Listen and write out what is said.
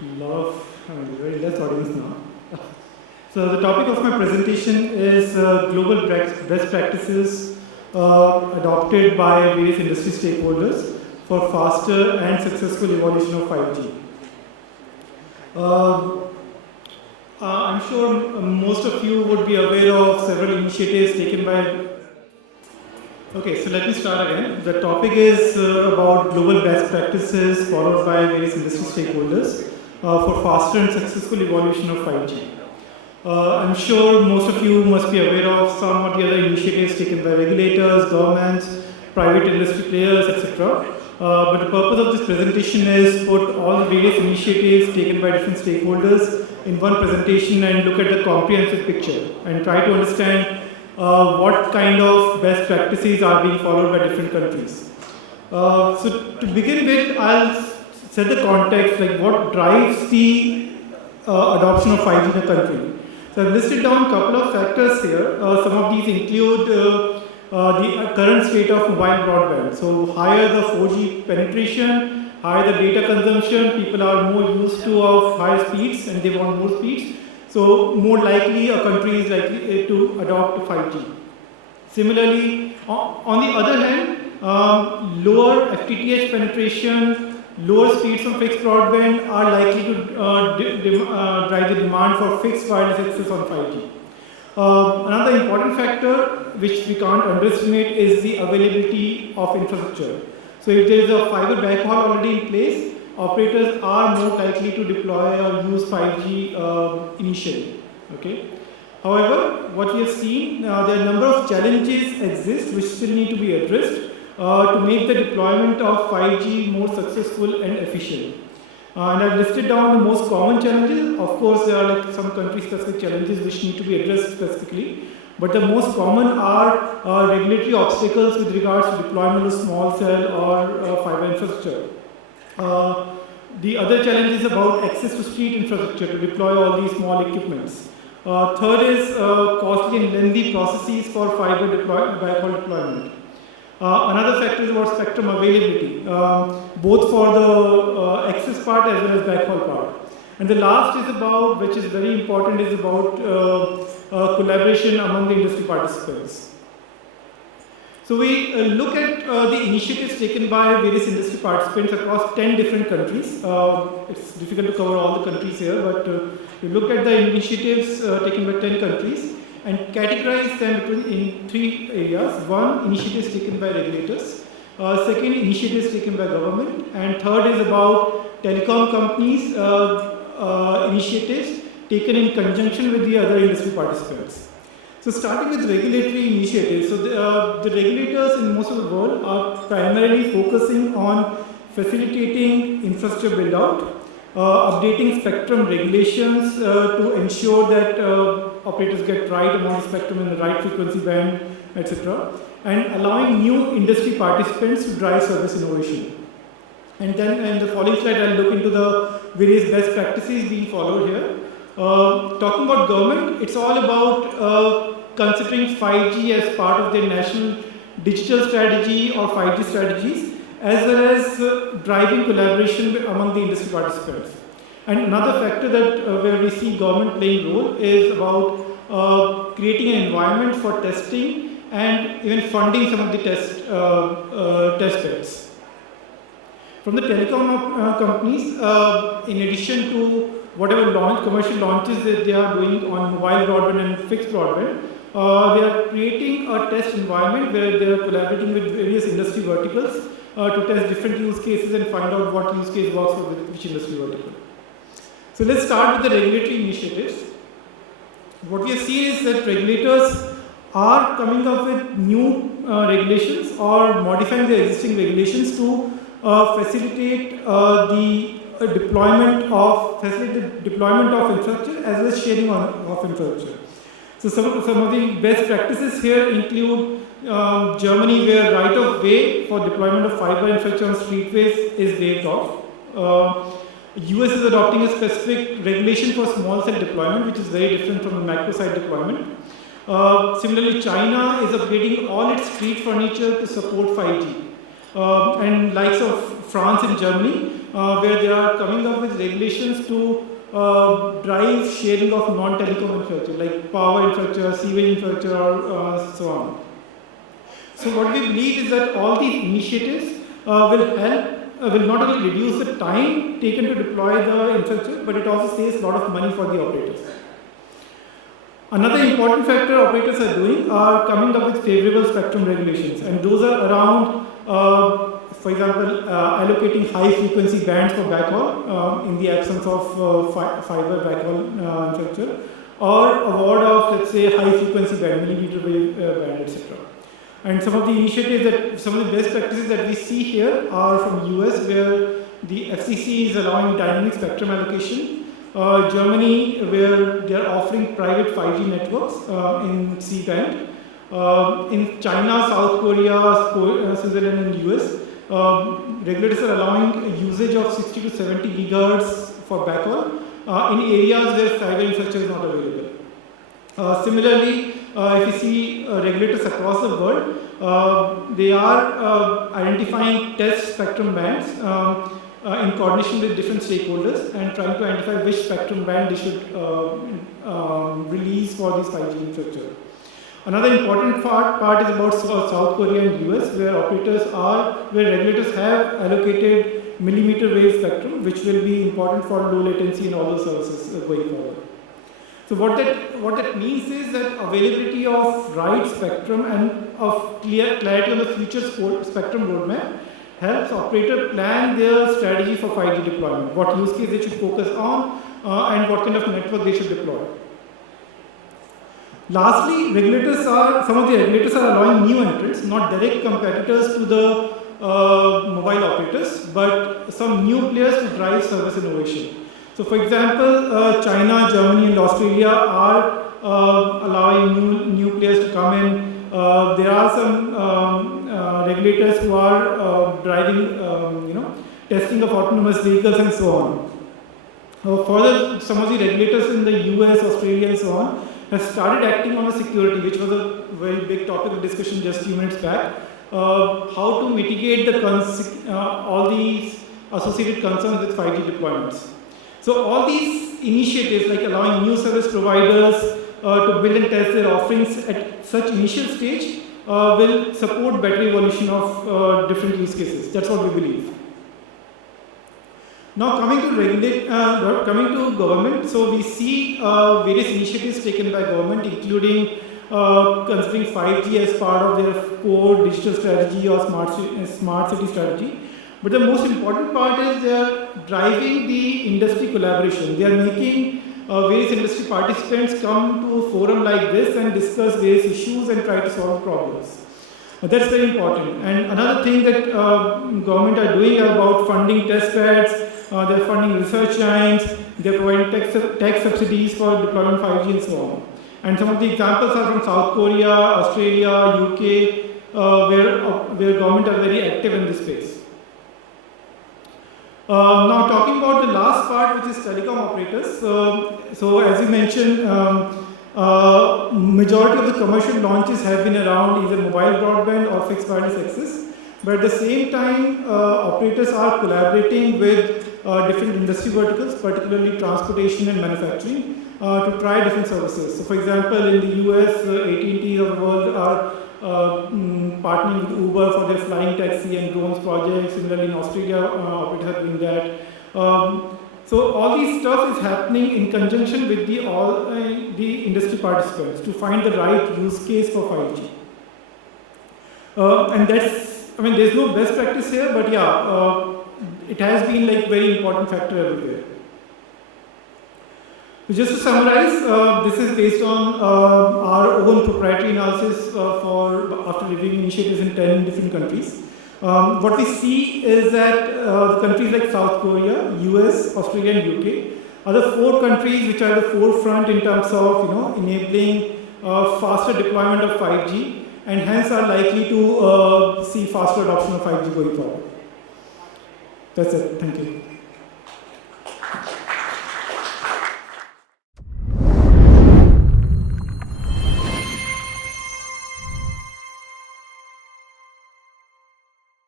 Very less audience now. So the topic of my presentation is global best practices adopted by various industry stakeholders for faster and successful evolution of 5G. I'm sure most of you would be aware of several initiatives taken by... Okay, so let me start again. The topic is about global best practices followed by various industry stakeholders for faster and successful evolution of 5G. I'm sure most of you must be aware of some of the other initiatives taken by regulators, governments, private industry players, etc. But the purpose of this presentation is put all the various initiatives taken by different stakeholders in one presentation and look at the comprehensive picture and try to understand what kind of best practices are being followed by different countries. So to begin with, I'll set the context, like what drives the adoption of 5G in a country. So I've listed down a couple of factors here. Some of these include the current state of mobile broadband. So higher the 4G penetration, higher the data consumption, people are more used to of higher speeds and they want more speeds. So more likely a country is likely to adopt 5G. Similarly, on the other hand, lower FTTH penetration, lower speeds from fixed broadband are likely to drive the demand for fixed wireless access on 5G. Another important factor which we can't underestimate is the availability of infrastructure. So if there is a fiber backhaul already in place, operators are more likely to deploy or use 5G initially. Okay. However, what we have seen, there are a number of challenges exist which still need to be addressed to make the deployment of 5G more successful and efficient. And I've listed down the most common challenges. Of course, there are like some country-specific challenges which need to be addressed specifically. But the most common are regulatory obstacles with regards to deployment of small cell or fiber infrastructure. The other challenge is about access to street infrastructure to deploy all these small equipments. Third is costly and lengthy processes for fiber backhaul deployment. Another factor is about spectrum availability, both for the access part as well as backhaul part. And the last is about, which is very important, is about collaboration among the industry participants. So we look at the initiatives taken by various industry participants across 10 different countries. It's difficult to cover all the countries here, but we look at the initiatives taken by 10 countries and categorize them in three areas. One, initiatives taken by regulators. Second, initiatives taken by government. And third is about telecom companies' initiatives taken in conjunction with the other industry participants. So starting with regulatory initiatives, so the regulators in most of the world are primarily focusing on facilitating infrastructure build-out, updating spectrum regulations to ensure that operators get right amount of spectrum in the right frequency band, etc., and allowing new industry participants to drive service innovation. And then in the following slide, I'll look into the various best practices being followed here. Talking about government, it's all about considering 5G as part of their national digital strategy or 5G strategies, as well as driving collaboration among the industry participants. And another factor that where we see government playing role is about creating an environment for testing and even funding some of the test beds. From the telecom companies, in addition to whatever commercial launches that they are doing on mobile broadband and fixed broadband, they are creating a test environment where they are collaborating with various industry verticals to test different use cases and find out what use case works for which industry vertical. So let's start with the regulatory initiatives. What we have seen is that regulators are coming up with new regulations or modifying the existing regulations to facilitate the deployment of infrastructure as well as sharing of infrastructure. So some of the best practices here include Germany, where right of way for deployment of fiber infrastructure on streetways is waived off. US is adopting a specific regulation for small cell deployment, which is very different from the macro site deployment. Similarly, China is upgrading all its street furniture to support 5G. And likes of France and Germany where they are coming up with regulations to drive sharing of non-telecom infrastructure, like power infrastructure, sewage infrastructure, or so on. So what we believe is that all these initiatives will help, will not only reduce the time taken to deploy the infrastructure, but it also saves a lot of money for the operators. Another important factor operators are doing are coming up with favorable spectrum regulations, and those are around, for example, allocating high frequency bands for backhaul in the absence of fiber backhaul infrastructure, or award of, let's say, high frequency band, millimeter wave band, etc. And some of the initiatives that, some of the best practices that we see here are from US, where the FCC is allowing dynamic spectrum allocation. Germany, where they are offering private 5G networks in C-band. In China, South Korea, Switzerland, and US, regulators are allowing usage of 60 to 70 gigahertz for backhaul in areas where fiber infrastructure is not available. Similarly, if you see regulators across the world, they are identifying test spectrum bands in coordination with different stakeholders and trying to identify which spectrum band they should release for this 5G infrastructure. Another important part is about South Korea and US, where regulators have allocated millimeter wave spectrum, which will be important for low latency and all those services going forward. So what that means is that availability of right spectrum and of clarity on the future spectrum roadmap helps operator plan their strategy for 5G deployment, what use case they should focus on, and what kind of network they should deploy. Lastly, some of the regulators are allowing new entrants, not direct competitors to the mobile operators, but some new players to drive service innovation. So for example, China, Germany, and Australia are allowing new players to come in. There are some regulators who are driving, testing of autonomous vehicles and so on. Further, some of the regulators in the US, Australia, and so on have started acting on the security, which was a very big topic of discussion just a few minutes back. How to mitigate all these associated concerns with 5G deployments. So all these initiatives, like allowing new service providers to build and test their offerings at such initial stage, will support better evolution of different use cases. That's what we believe. Now coming to government, so we see various initiatives taken by government, including considering 5G as part of their core digital strategy or smart city strategy. But the most important part is they are driving the industry collaboration. They are making various industry participants come to a forum like this and discuss various issues and try to solve problems. That's very important. And another thing that government are doing about funding test beds, they're funding research lines, they're providing tax subsidies for deployment 5G and so on. And some of the examples are from South Korea, Australia, UK, where government are very active in this space. Now talking about the last part, which is telecom operators. So as you mentioned, majority of the commercial launches have been around either mobile broadband or fixed wireless access. But at the same time, operators are collaborating with different industry verticals, particularly transportation and manufacturing, to try different services. So for example, in the US, AT&T of the world are partnering with Uber for their flying taxi and drones projects. Similarly, in Australia, operators are doing that. So all these stuff is happening in conjunction with the industry participants to find the right use case for 5G. And there's no best practice here, but yeah, it has been like very important factor everywhere. So just to summarize, this is based on our own proprietary analysis after reviewing initiatives in 10 different countries. What we see is that countries like South Korea, US, Australia, and UK are the 4 countries which are at the forefront in terms of enabling faster deployment of 5G, and hence are likely to see faster adoption of 5G going forward. That's it. Thank you.